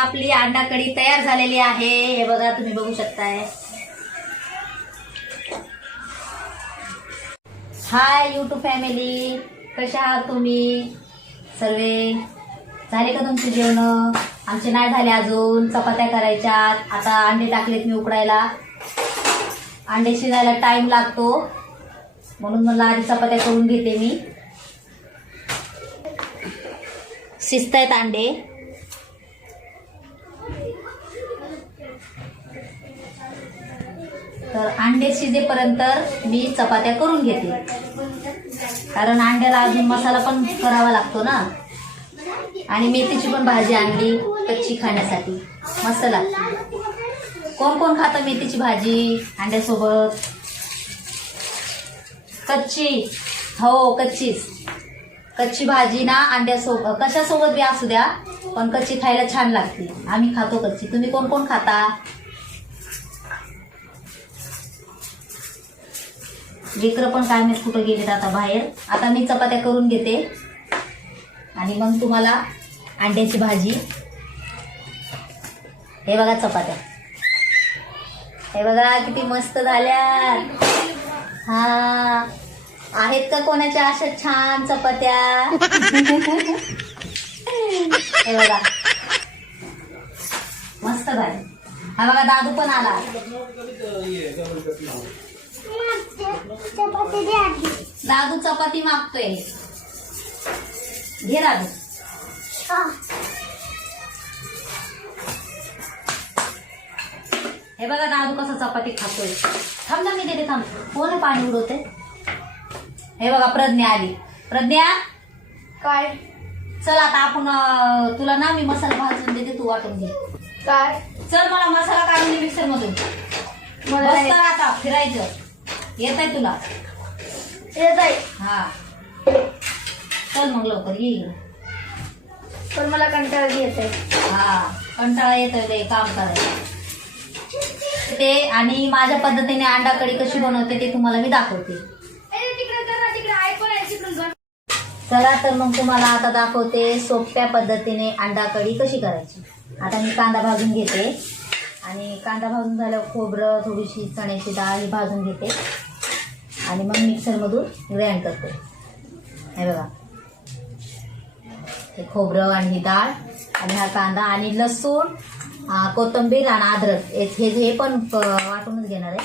आपली अंडा कढी तयार झालेली आहे। हे बघा, तुम्ही बघू शकताय। हाय यूट्यूब फॅमिली, कशा आहात तुम्ही सर्वे? झाले का तुमचे जेवण? आमचे नाही झाले अजून, चपात्या करायच्यात। आता अंडे टाकलेत मी उकडायला। अंडे शिजायला टाइम लागतो म्हणून मला आधी चपात्या करून घेते मी। शिजतायत अंडे। तर अंडे शिजेपर्यंत मी चपात्या करून घेते, कारण अंड्याला अजून मसाला पण करावा लागतो ना। आणि मेथीची पण भाजी आणली कच्ची खाण्यासाठी, मस्त लागते। कोण कोण खातं मेथीची भाजी अंड्यासोबत? कच्ची? हो, कच्चीच। कच्ची भाजी ना अंड्यासोबत कशासोबत बी असू द्या, पण कच्ची खायला छान लागते। आम्ही खातो कच्ची। तुम्ही कोण कोण खाता? लेकरं पण काय माहित कुठं गेलेत आता बाहेर। आता मी चपात्या करून घेते आणि मग तुम्हाला अंड्याची भाजी। हे बघा चपात्या, हे बघा किती मस्त झाल्यात। हा, आहेत का कोणाच्या अशा छान चपात्या? हे बघा मस्त भाजी। हा बघा, दादू पण आला। दादू चपाती मागतोय, घे दादू। हे बघा दादू कसा चपाती खातोय। थांब ना, मी देते, थांब। कोण पाणी उडवते? हे बघा प्रज्ञा आली। प्रज्ञा, काय? चल आता आपण तुला ना मी मसाला भाजून देते, तू वाटून घे। काय? चल, मला मसाला काढून दे मिक्सर मधून। बस आता फिरायचं येत आहे तुला? येत आहे। हा, चल मग लवकर ये। पण मला कंटाळा येत आहे। हा, कंटाळा येतोय काम करायला ते। आणि माझ्या पद्धतीने अंडा कढी कशी बनवते ते तुम्हाला मी दाखवते। चला तर मग तुम्हाला आता दाखवते सोप्या पद्धतीने अंडा कढी कशी करायची। आता मी कांदा भाजून घेते आणि कांदा भाजून झाल्यावर खोबरं, थोडीशी चण्याची डाळ ही भाजून घेते आणि मग मिक्सरमधून ग्राइंड करते। हे बघा, हे खोबरं आणि ही डाळ आणि हा कांदा आणि लसूण, कोथिंबीर आणि अद्रक हे पण वाटूनच घेणार आहे।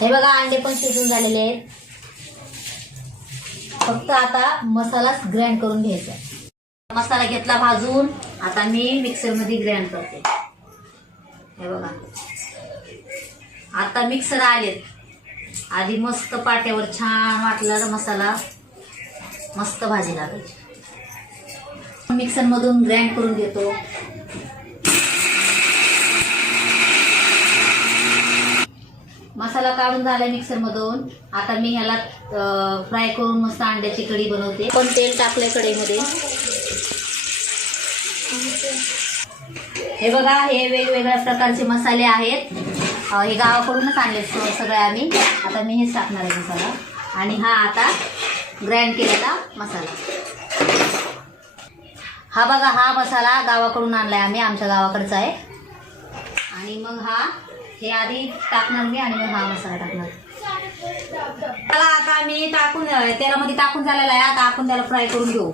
हे बघा, अंडे पण शिजून झालेले आहेत। फक्त आता मसालाच ग्राइंड करून घ्यायचा। मसाला घेतला भाजून, आता मी मिक्सरमध्ये ग्राइंड करते। हे बघा, आता मिक्सर आलेत। आधी मस्त पाट्यावर छान वाटला मसाला, मस्त भाजी लागायची। मिक्सर मधून ग्राइंड करून घेतो। मसाला काढून झाला मिक्सर मधून। आता मी ह्याला फ्राय करून मस्त अंड्याची कढी बनवते। पण तेल टाकलंय कढईमध्ये। हे बघा, हे वेगवेगळ्या प्रकारचे मसाले आहेत। हे गावाकडूनच आणले सगळे आम्ही। आता मी हेच टाकणार आहे मसाला आणि हा आता ग्राइंड केलेला मसाला। हा बघा, हा मसाला गावाकडून आणलाय आम्ही, आमच्या गावाकडचा आहे। आणि मग हे आधी टाकणार मी आणि मग हा मसाला टाकणार। त्याला आता मी टाकून तेलामध्ये टाकून झालेला आहे। आता आपण त्याला फ्राय करून घेऊ।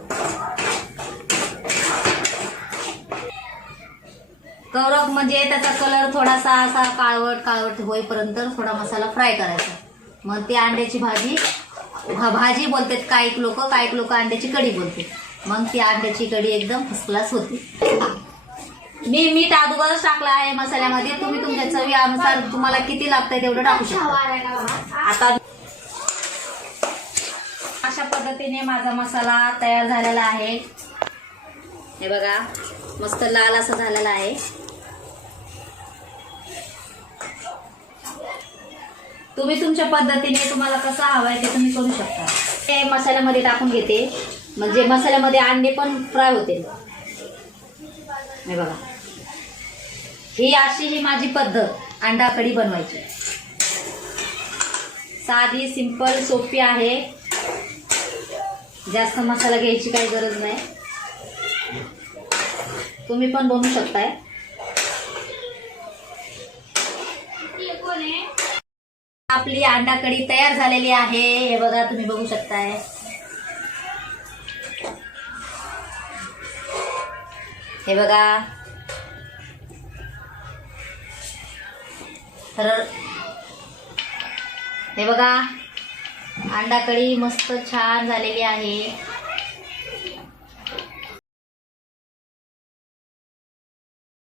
कवरक म्हणजे त्याचा कलर थोडासा असा काळवट होईपर्यंत थोडा मसाला फ्राय करायचा। मग ती अंड्याची भाजी बोलतात काही लोक अंड्याची कढी बोलते। मग ती अंड्याची कढी एकदम फर्स्ट क्लास होती। मी मीठ अगोदरच टाकला आहे मसाल्यामध्ये। तुम्ही तुमच्या चवीनुसार तुम्हाला किती लागतंय तेवढं टाकू शकता। आता अशा पद्धतीने माझा मसाला तयार झालेला आहे। हे बघा, मस्त लाल असा झालेला आहे। तुम्ही तुमच्या पद्धतीने तुम्हाला कसं हवंय ते तुम्ही करू शकता। ते मसाल्यामध्ये टाकून घेते, म्हणजे मसाल्यामध्ये अंडे पण फ्राय होते। हे बघा, ही माझी पद्धत अंडा कढी बनवायची। साधी, सिंपल, सोपी आहे। जास्त मसाला घ्यायची काही गरज नाही। तुम्ही पण बनवू शकताय. आपली अंडा कढी तयार झालेली आहे. हे बघा, तुम्ही बघू शकताय. हे बघा, तर हे बघा अंडा कढी मस्त छान झालेली आहे.